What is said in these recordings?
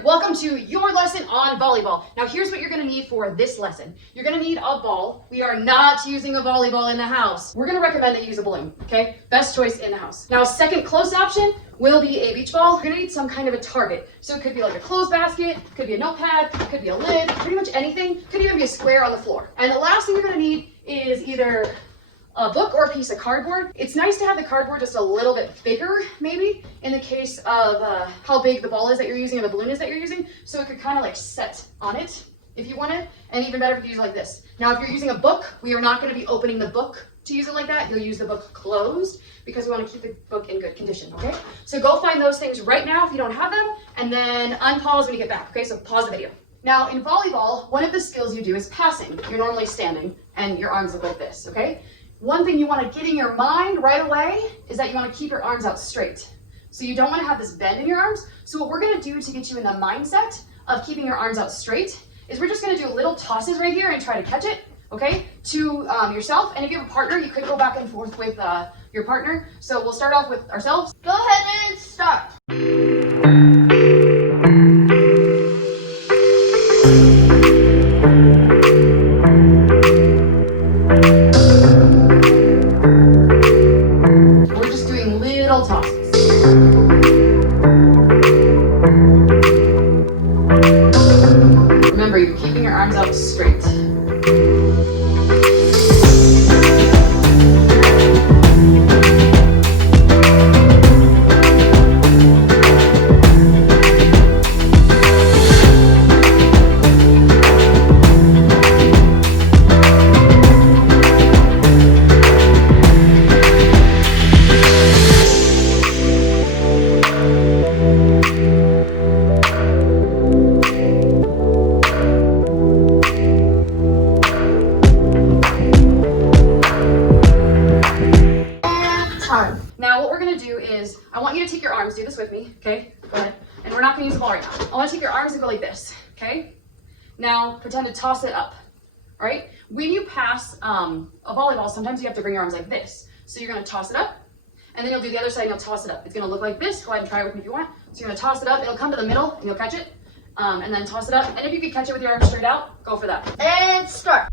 everyone, welcome to your lesson on volleyball. Now here's what you're going to need for this lesson. You're going to need a ball. We are not using a volleyball in the house. We're going to recommend that you use a balloon, okay? Best choice in the house. Now a second close option will be a beach ball. You're going to need some kind of a target. So it could be like a clothes basket, could be a notepad, could be a lid, pretty much anything. Could even be a square on the floor. And the last thing you're going to need is either a book or a piece of cardboard. It's nice to have the cardboard just a little bit bigger, maybe, in the case of how big the ball is that you're using or the balloon is that you're using, so it could kind of like set on it if you wanted, and even better if you use it like this. Now, if you're using a book, we are not going to be opening the book to use it like that. You'll use the book closed because we want to keep the book in good condition, okay? So go find those things right now if you don't have them, and then unpause when you get back, okay? So pause the video. Now, in volleyball, one of the skills you do is passing. You're normally standing, and your arms look like this, okay? One thing you want to get in your mind right away is that you want to keep your arms out straight. So you don't want to have this bend in your arms. So what we're going to do to get you in the mindset of keeping your arms out straight is we're just going to do little tosses right here and try to catch it, okay, to yourself. And if you have a partner, you could go back and forth with your partner. So we'll start off with ourselves. Go ahead and start. Tosses. Remember, you're keeping your arms out straight. Now what we're going to do is, I want you to take your arms, do this with me, okay? Go ahead. And we're not going to use the ball right now. I want to take your arms and go like this, okay? Now pretend to toss it up, all right? When you pass a volleyball, sometimes you have to bring your arms like this. So you're going to toss it up, and then you'll do the other side and you'll toss it up. It's going to look like this. Go ahead and try it with me if you want. So you're going to toss it up, it'll come to the middle, and you'll catch it, and then toss it up. And if you can catch it with your arms straight out, go for that. And start.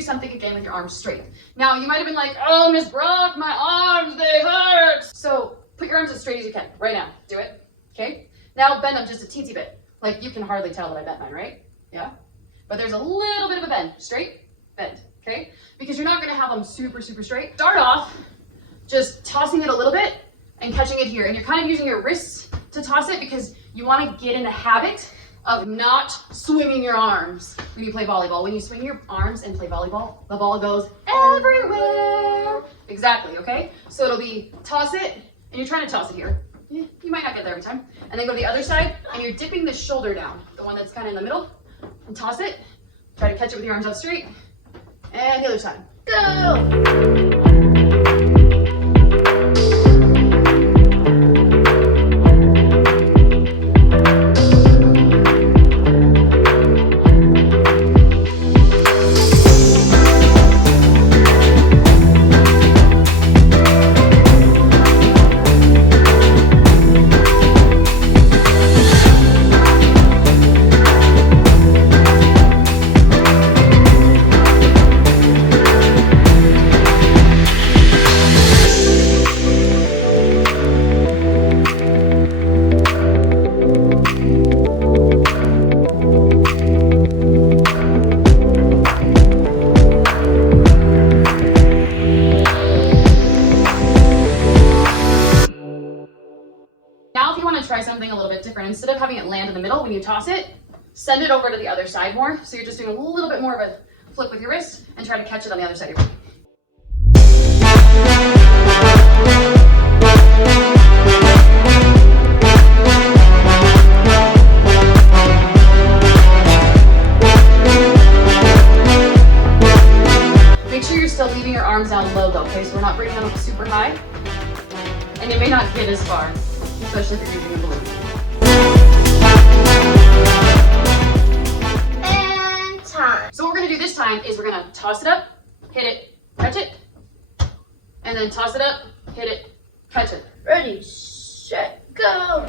Something again with your arms straight. Now you might have been like, oh, Miss Brock, my arms, they hurt. So put your arms as straight as you can right now. Do it, okay? Now bend them just a teensy bit. Like you can hardly tell that I bent mine, right? Yeah? But there's a little bit of a bend. Straight, bend, okay? Because you're not gonna have them super, super straight. Start off just tossing it a little bit and catching it here. And you're kind of using your wrists to toss it because you wanna get in the habit of not swinging your arms when you play volleyball. When you swing your arms and play volleyball, the ball goes everywhere. Exactly, okay? So it'll be toss it, and you're trying to toss it here. You might not get there every time. And then go to the other side, and you're dipping the shoulder down, the one that's kind of in the middle, and toss it. Try to catch it with your arms out straight. And the other side. Go! having it land in the middle, when you toss it, send it over to the other side more. So you're just doing a little bit more of a flip with your wrist and try to catch it on the other side of your body. Make sure you're still leaving your arms down low though, okay? So we're not bringing them up super high. And you may not get as far, especially if you're using a balloon. And time. So what we're gonna do this time is we're gonna toss it up, hit it, catch it, and then toss it up, hit it, catch it. Ready, set, go.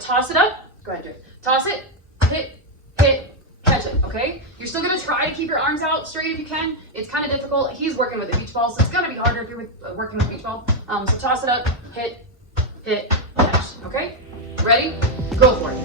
Toss it up, go ahead and do it. Toss it, hit, catch it, okay? You're still gonna try to keep your arms out straight if you can. It's kind of difficult. He's working with a beach ball, so it's gonna be harder if you're working with a beach ball. So toss it up, hit, catch, okay? Ready? Go for it.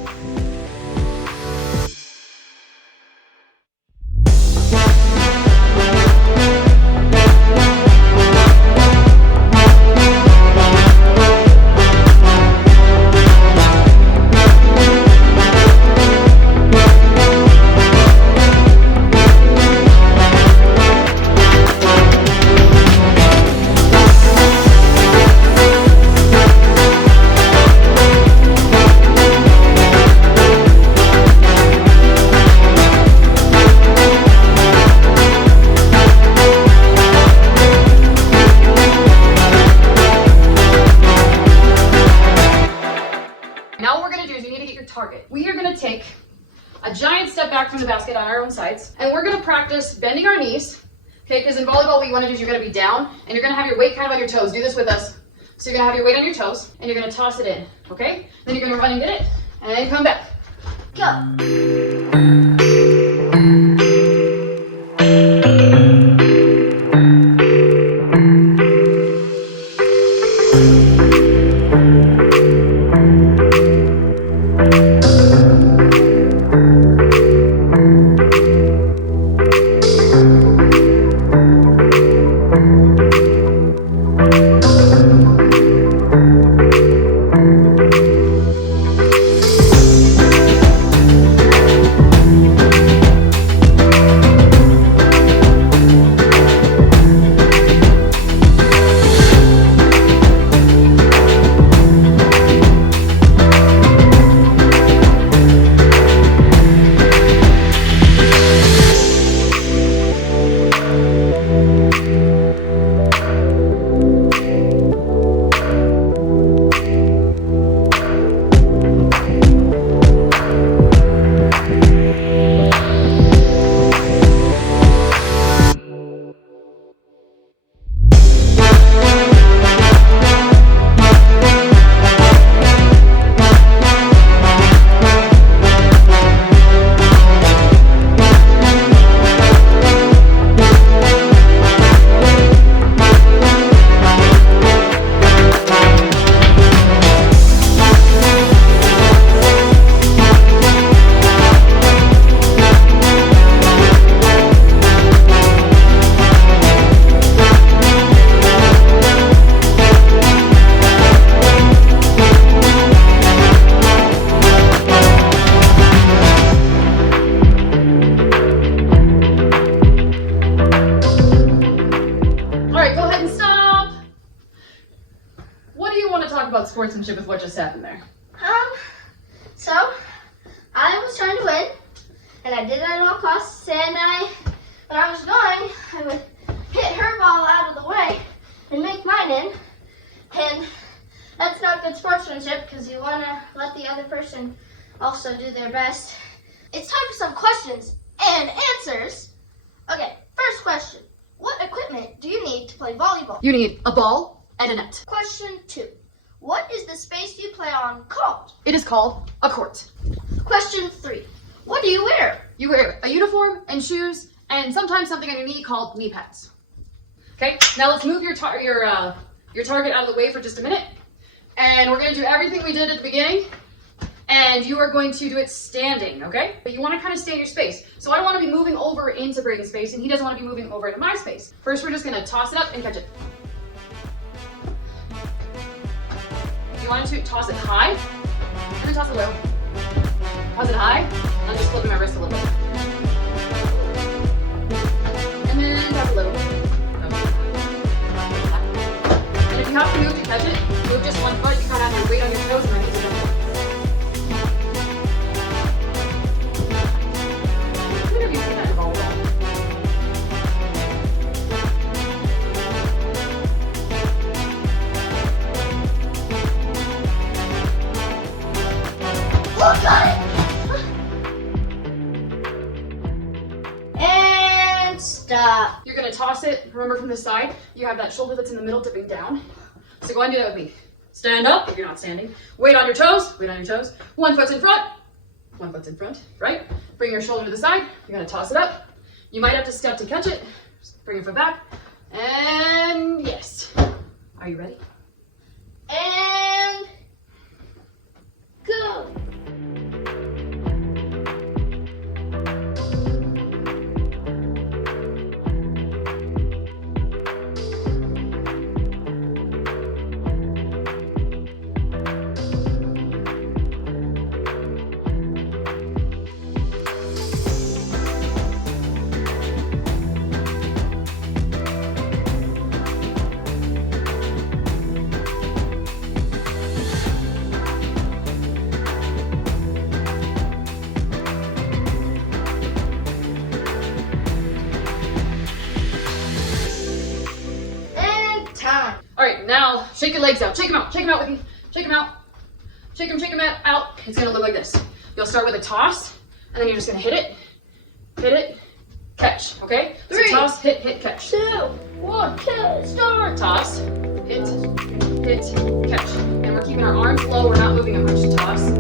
Target. We are going to take a giant step back from the basket on our own sides, and we're going to practice bending our knees, okay, because in volleyball what you want to do is you're going to be down, and you're going to have your weight kind of on your toes. Do this with us. So you're going to have your weight on your toes, and you're going to toss it in, okay? Then you're going to run and get it, and then come back. Go. About sportsmanship with what just happened there. want to let the other person also do their best. It's time for some questions and answers. Okay, first question. What equipment do you need to play volleyball? You need a ball and a net. Question 2. What is the space you play on called? It is called a court. Question 3. What do you wear? You wear a uniform and shoes and sometimes something on your knee called knee pads. Okay, now let's move your target out of the way for just a minute. And we're going to do everything we did at the beginning. And you are going to do it standing, okay? But you want to kind of stay in your space. So I don't want to be moving over into Braden's space, and he doesn't want to be moving over into my space. First, we're just going to toss it up and catch it. You want to toss it high. I'm going to toss it low. Toss it high. I'm just flipping my wrist a little bit. And then toss it low. And if you have to move to catch it, move just one foot. You kind of have your weight on your toes and then hit it. And stop. You're gonna toss it, remember from the side, you have that shoulder that's in the middle dipping down. So go ahead and do that with me. Stand up if you're not standing. Weight on your toes, weight on your toes. One foot's in front, one foot's in front, right? Bring your shoulder to the side, you're gonna toss it up. You might have to step to catch it. Just bring your foot back. And yes. Are you ready? And go. All right, now shake your legs out. Shake them out. Shake them out with me. Shake them out. Shake them out. It's gonna look like this. You'll start with a toss, and then you're just gonna hit it, catch. Okay? 3, so toss, hit, catch. 2, 1, start. Toss, hit, catch. And we're keeping our arms low. We're not moving them. We're just toss.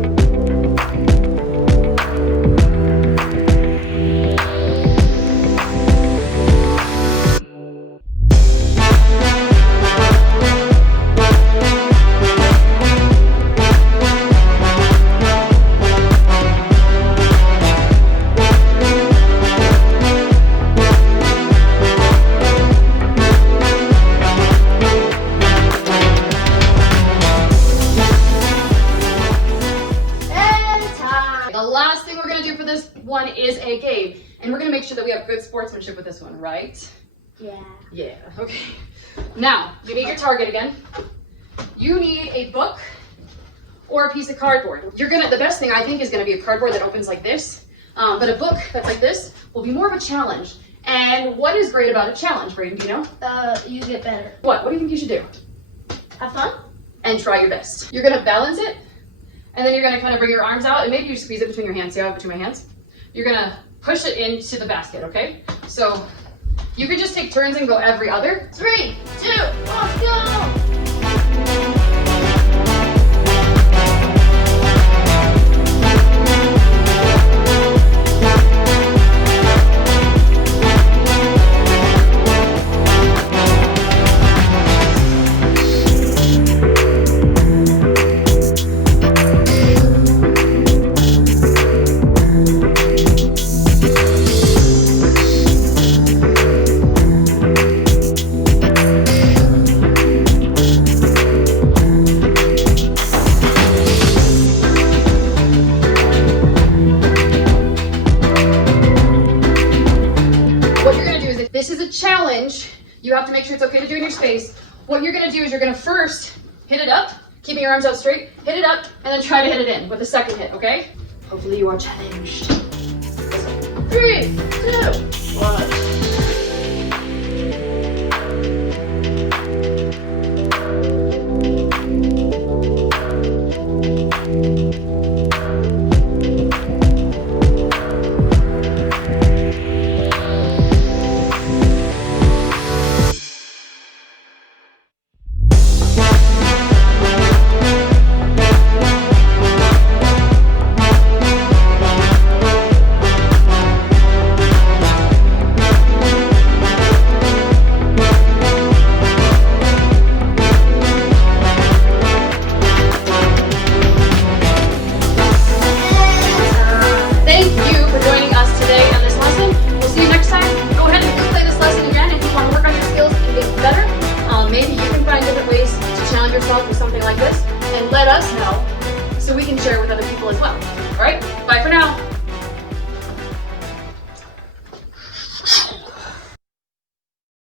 One is a game, and we're gonna make sure that we have good sportsmanship with this one, right? Yeah, okay. Now, you need your target again. You need a book or a piece of cardboard. The best thing I think is gonna be a cardboard that opens like this, but a book that's like this will be more of a challenge. And what is great about a challenge, Braden, do you know? You get better. What do you think you should do? Have fun? And try your best. You're gonna balance it, and then you're gonna kind of bring your arms out, and maybe you squeeze it between your hands. See how I have it between my hands? You're gonna push it into the basket, okay? So you could just take turns and go every other. 3, 2, 1, go! This is a challenge. You have to make sure it's okay to do in your space. What you're gonna do is you're gonna first hit it up, keeping your arms out straight, hit it up, and then try to hit it in with the second hit, okay? Hopefully you are challenged. 3, 2, 1.